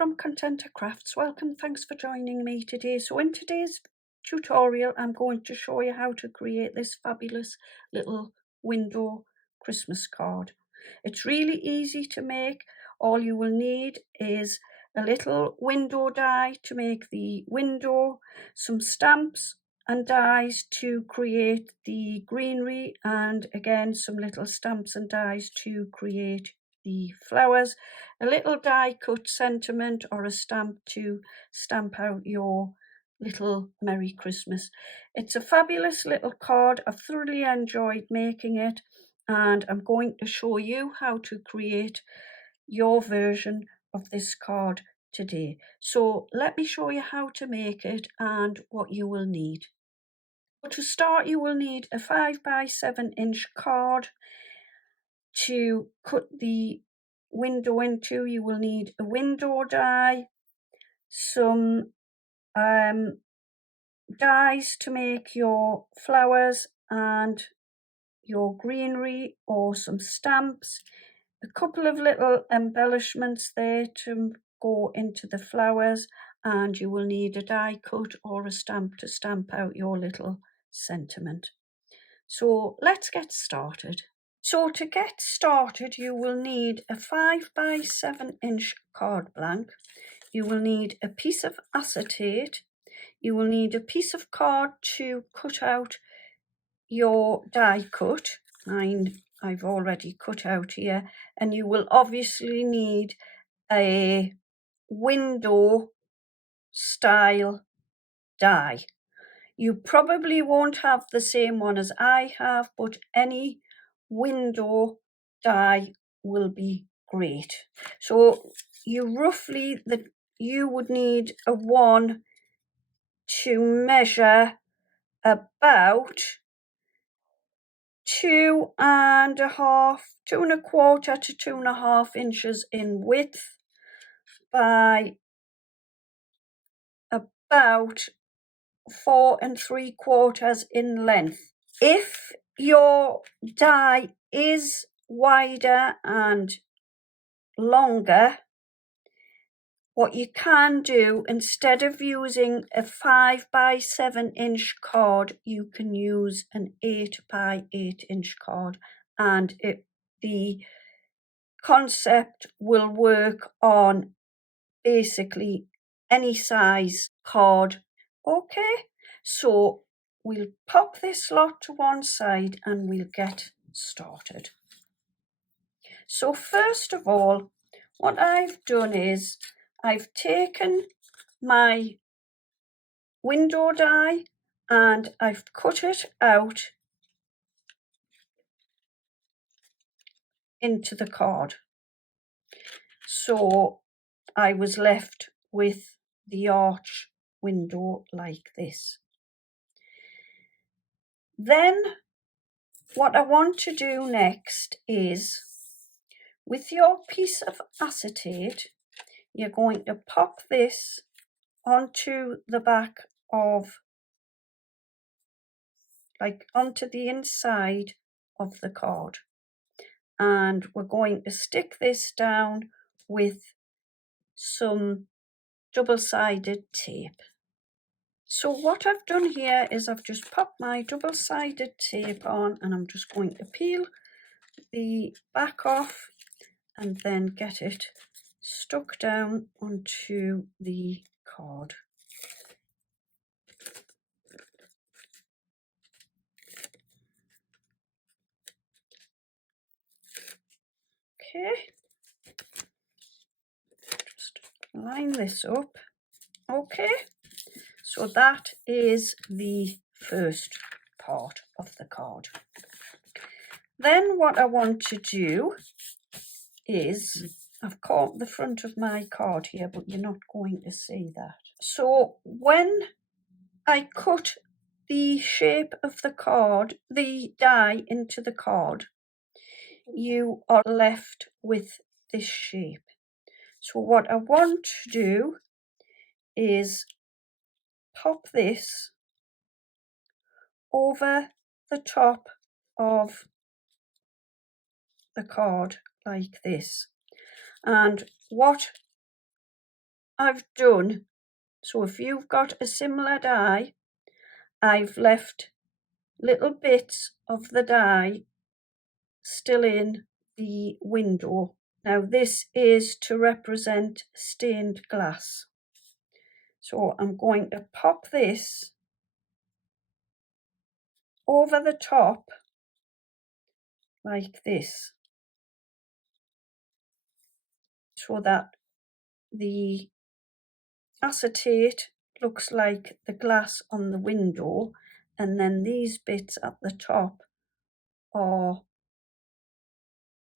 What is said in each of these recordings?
from Contenta Crafts. Welcome, thanks for joining me today. So in today's tutorial, I'm going to show you how to create this fabulous little window Christmas card. It's really easy to make. All you will need is a little window die to make the window, some stamps and dies to create the greenery, and again some little stamps and dies to create the flowers, a little die cut sentiment or a stamp to stamp out your little Merry Christmas. It's a fabulous little card. I've thoroughly enjoyed making it, and I'm going to show you how to create your version of this card today. So let me show you how to make it and what you will need. To start, you will need a 5 by 7 inch card to cut the window into. You will need a window die, some dies to make your flowers and your greenery, or some stamps, a couple of little embellishments there to go into the flowers, and you will need a die cut or a stamp to stamp out your little sentiment. So let's get started. So to get started, you will need a 5 by 7 inch card blank. You will need a piece of acetate. You will need a piece of card to cut out your die cut. Mine I've already cut out here. And you will obviously need a window style die. You probably won't have the same one as I have, but any window die will be great. So you would need a one to measure about 2.25 to 2.5 inches in width by about 4 3/4 in length. If your die is wider and longer, what you can do, instead of using a 5 by 7 inch card, you can use an 8 by 8 inch card, and the concept will work on basically any size card. Okay, so we'll pop this lot to one side and we'll get started. So first of all, what I've done is I've taken my window die and I've cut it out into the card. So I was left with the arch window like this. Then what I want to do next is, with your piece of acetate, you're going to pop this onto the back of, onto the inside of the card. And we're going to stick this down with some double-sided tape. So what I've done here is I've just popped my double-sided tape on, and I'm just going to peel the back off and then get it stuck down onto the card. Okay, just line this up. Okay, so that is the first part of the card. Then what I want to do is, I've caught the front of my card here, but you're not going to see that. So when I cut the shape of the card, the die into the card, you are left with this shape. So what I want to do is pop this over the top of the card like this. And what I've done, so if you've got a similar die, I've left little bits of the die still in the window. Now this is to represent stained glass. So I'm going to pop this over the top like this, so that the acetate looks like the glass on the window, and then these bits at the top are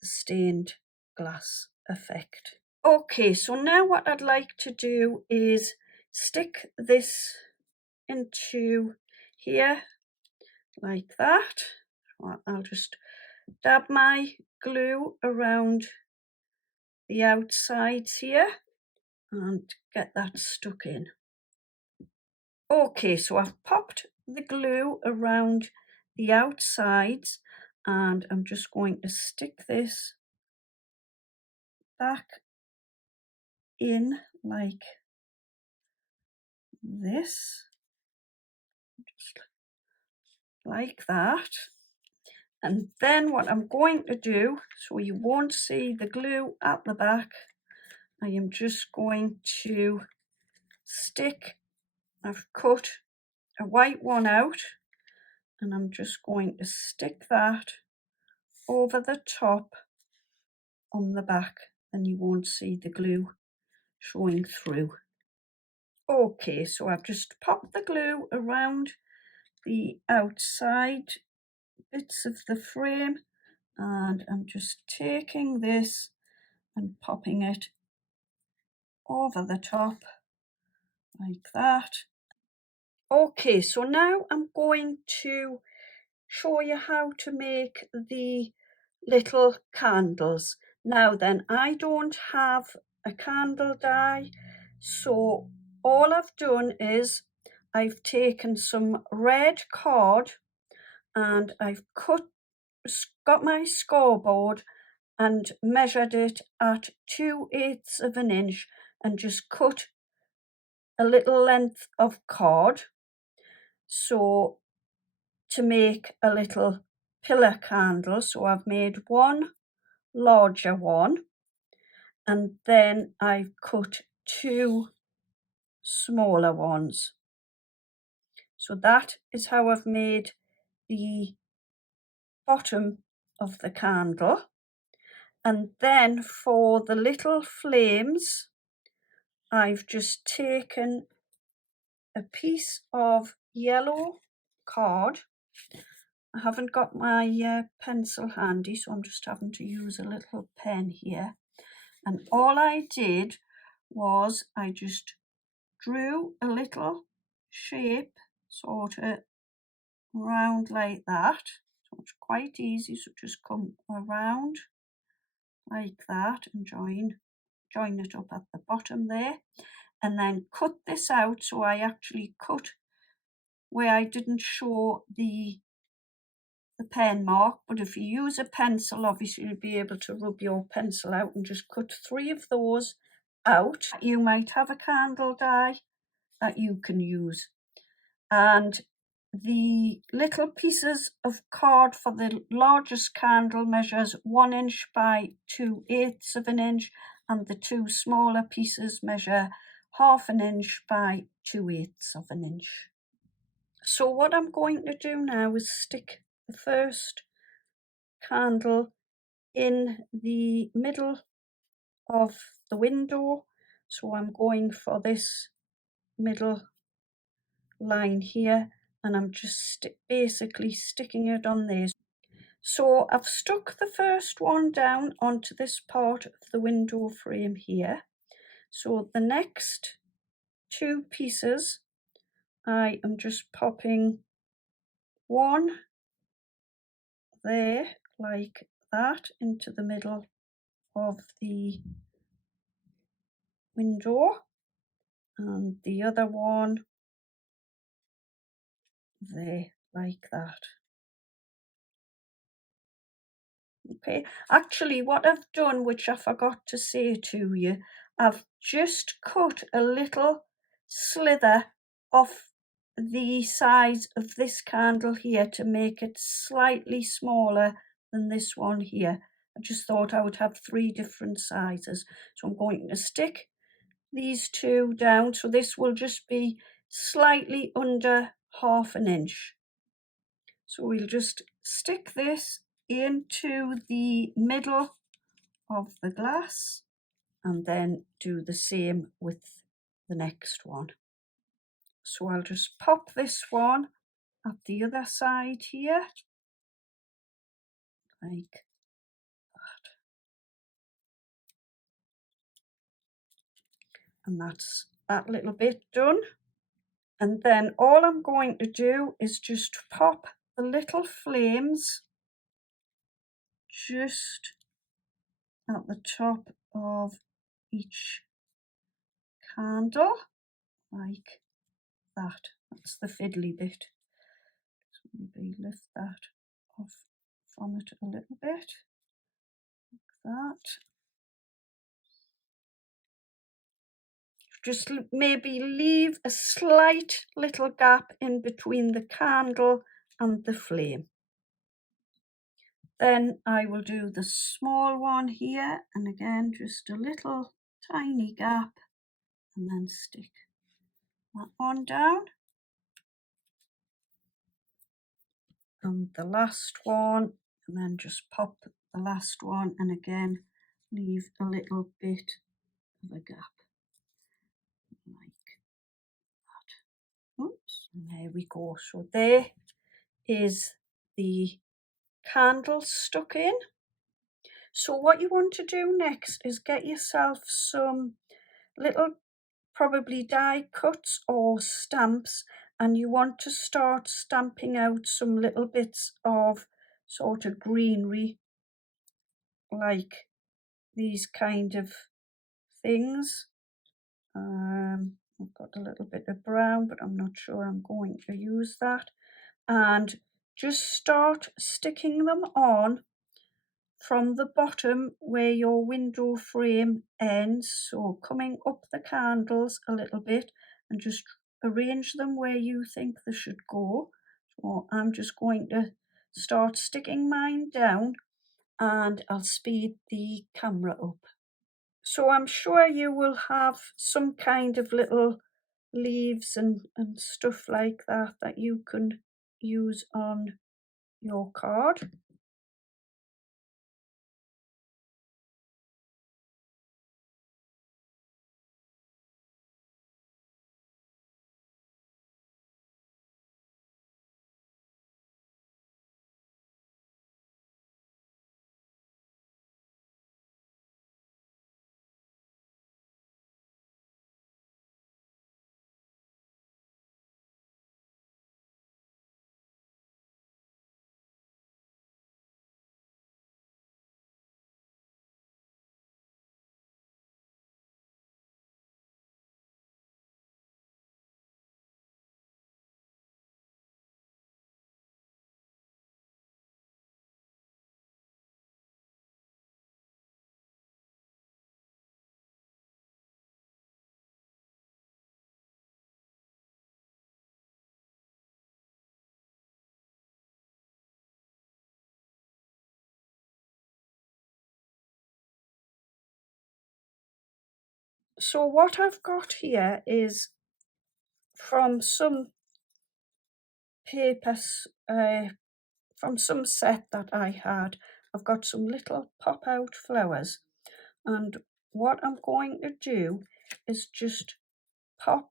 the stained glass effect. Okay, so now what I'd like to do is stick this into here like that. I'll just dab my glue around the outsides here and get that stuck in. Okay, so I've popped the glue around the outsides and I'm just going to stick this back in like this, just like that. And then what I'm going to do, so you won't see the glue at the back, I am just going to stick, I've cut a white one out, and I'm just going to stick that over the top on the back, and you won't see the glue showing through. Okay, so I've just popped the glue around the outside bits of the frame, and I'm just taking this and popping it over the top like that. Okay, so now I'm going to show you how to make the little candles. Now then, I don't have a candle die, so all I've done is I've taken some red card and I've got my scoreboard and measured it at 2/8 of an inch and just cut a little length of card, so to make a little pillar candle. So I've made one larger one, and then I've cut two smaller ones. So that is how I've made the bottom of the candle. And then for the little flames, I've just taken a piece of yellow card. I haven't got my pencil handy, so I'm just having to use a little pen here. And all I did was I just drew a little shape sort of round like that. So it's quite easy, so just come around like that and join it up at the bottom there, and then cut this out. So I actually cut where I didn't show the pen mark, but if you use a pencil, obviously you'll be able to rub your pencil out and just cut 3 of those out. You might have a candle die that you can use, and the little pieces of card for the largest candle measures 1 inch by 2/8 of an inch, and the two smaller pieces measure 1/2 an inch by 2/8 of an inch. So what I'm going to do now is stick the first candle in the middle of the window. So I'm going for this middle line here, and I'm just basically sticking it on there. So I've stuck the first one down onto this part of the window frame here. So the next two pieces, I am just popping one there like that into the middle of the window, and the other one there like that. Okay, actually what I've done, which I forgot to say to you, I've just cut a little slither off the size of this candle here to make it slightly smaller than this one here. I just thought I would have 3 different sizes. So I'm going to stick these 2 down. So this will just be slightly under 1/2 inch. So we'll just stick this into the middle of the glass and then do the same with the next one. So I'll just pop this one at the other side here, like that. And that's that little bit done. And then all I'm going to do is just pop the little flames just at the top of each candle, like that. That's the fiddly bit. So maybe lift that off from it a little bit, like that. Just maybe leave a slight little gap in between the candle and the flame. Then I will do the small one here, and again just a little tiny gap, and then stick that one down. And the last one, and then just pop the last one, and again leave a little bit of a gap, like that. Oops, and there we go. So there is the candle stuck in. So what you want to do next is get yourself some little probably die cuts or stamps, and you want to start stamping out some little bits of sort of greenery, like these kind of things. I've got a little bit of brown, but I'm not sure I'm going to use that. And just start sticking them on from the bottom where your window frame ends, so coming up the candles a little bit, and just arrange them where you think they should go. So I'm just going to start sticking mine down, and I'll speed the camera up. So I'm sure you will have some kind of little leaves and stuff like that that you can use on your card. So what I've got here is from some papers, from some set that I had. I've got some little pop out flowers, and what I'm going to do is just pop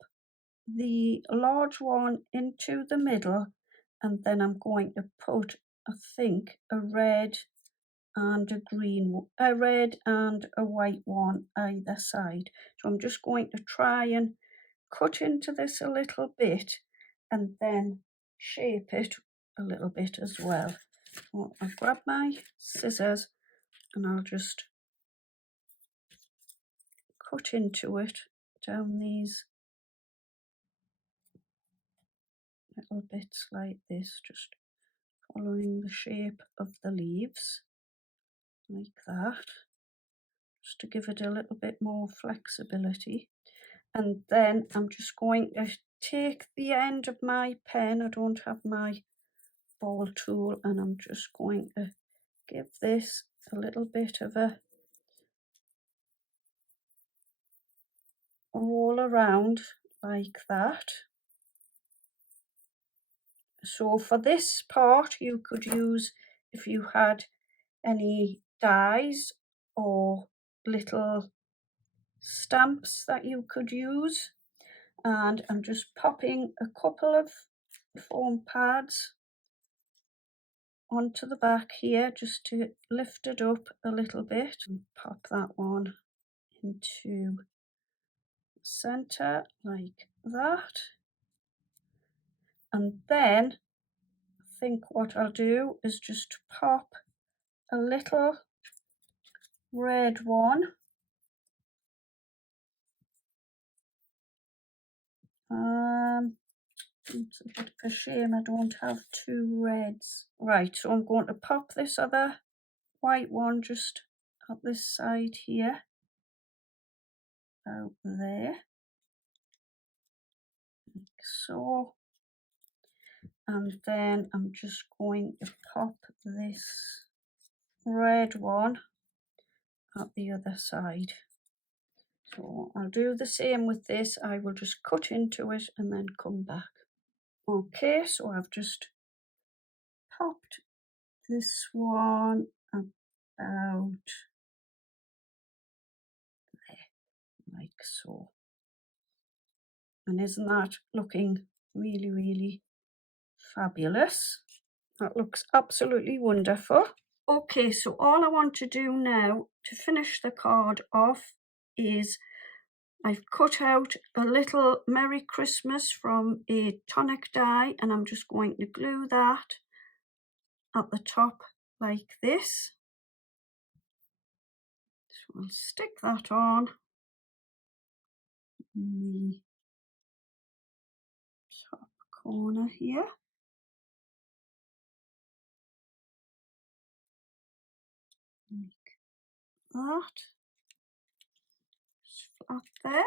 the large one into the middle, and then I'm going to put, I think, a red and a green, a red and a white one either side. So I'm just going to try and cut into this a little bit and then shape it a little bit as well. Well, I'll grab my scissors and I'll just cut into it down these little bits like this, just following the shape of the leaves like that. just to give it a little bit more flexibility. And then I'm just going to take the end of my pen, I don't have my ball tool, and I'm just going to give this a little bit of a roll around like that. So for this part you could use, if you had any dies or little stamps that you could use, and I'm just popping a couple of foam pads onto the back here just to lift it up a little bit, and pop that one into center like that. And then I think what I'll do is just pop a little red one. It's a bit of a shame I don't have two reds. Right, so I'm going to pop this other white one just at this side here, out there, like so. And then I'm just going to pop this red one at the other side. So I'll do the same with this. I will just cut into it and then come back. Okay, so I've just popped this one about there, like so. And isn't that looking really, really fabulous? That looks absolutely wonderful. Okay, so all I want to do now to finish the card off is I've cut out a little Merry Christmas from a tonic die, and I'm just going to glue that at the top like this. So I'll stick that on in the top corner here. Like that. Just flat there.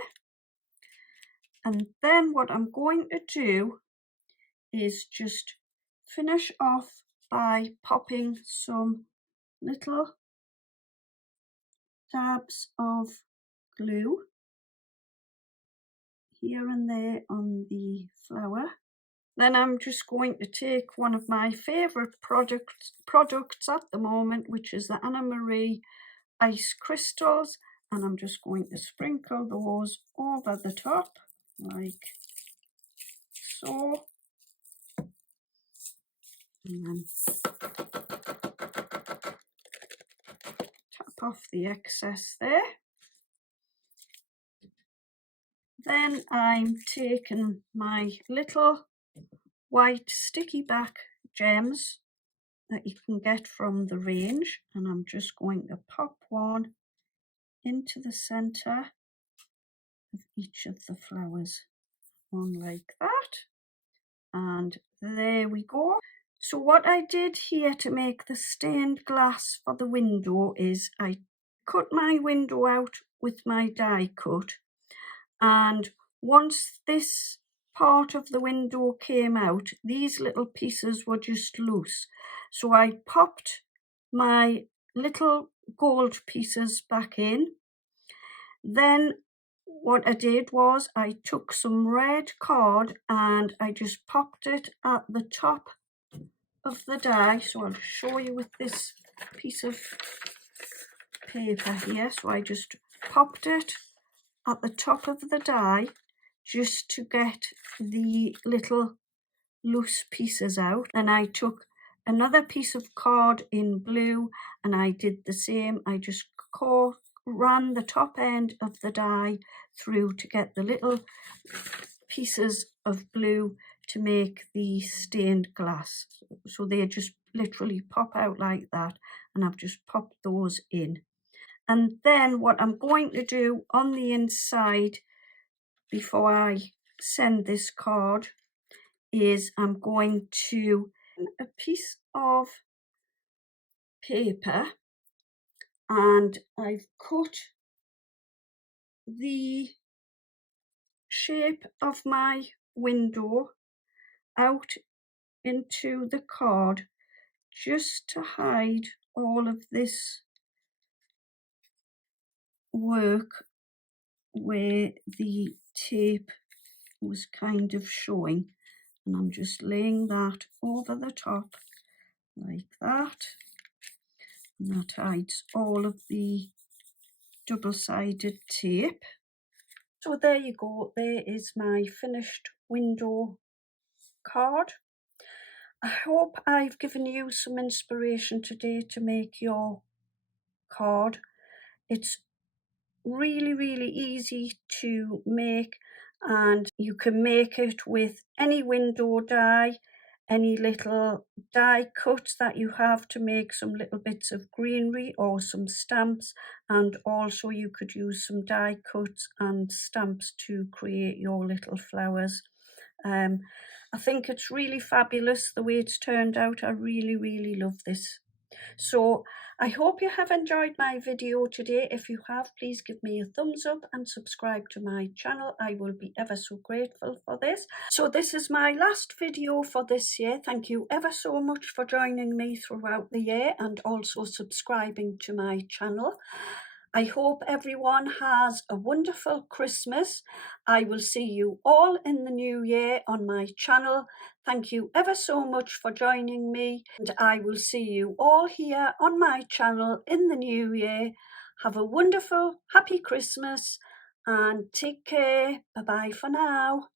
And then what I'm going to do is just finish off by popping some little dabs of glue here and there on the flower. Then I'm just going to take one of my favourite products at the moment, which is the Anna Marie ice crystals, and I'm just going to sprinkle those over the top like so, and then tap off the excess there. Then I'm taking my little white sticky back gems that you can get from the range, and I'm just going to pop one into the center of each of the flowers, one like that, and there we go. So what I did here to make the stained glass for the window is I cut my window out with my die cut, and once this part of the window came out, these little pieces were just loose. So I popped my little gold pieces back in. Then what I did was I took some red card and I just popped it at the top of the die. So I'll show you with this piece of paper here. So I just popped it at the top of the die just to get the little loose pieces out. Then I took another piece of card in blue and I did the same. I just ran the top end of the die through to get the little pieces of blue to make the stained glass. So they just literally pop out like that, and I've just popped those in. And then what I'm going to do on the inside before I send this card is I'm going to a piece of paper, and I've cut the shape of my window out into the card just to hide all of this work where the tape was kind of showing, and I'm just laying that over the top like that, and that hides all of the double-sided tape. So there you go, there is my finished window card. I hope I've given you some inspiration today to make your card. It's really easy to make, and you can make it with any window die, any little die cuts that you have to make some little bits of greenery or some stamps, and also you could use some die cuts and stamps to create your little flowers. I think it's really fabulous the way it's turned out. I really love this. So I hope you have enjoyed my video today. If you have, please give me a thumbs up and subscribe to my channel. I will be ever so grateful for this. So this is my last video for this year. Thank you ever so much for joining me throughout the year and also subscribing to my channel. I hope everyone has a wonderful Christmas. I will see you all in the new year on my channel. Thank you ever so much for joining me, and I will see you all here on my channel in the new year. Have a wonderful, happy Christmas and take care. Bye-bye for now.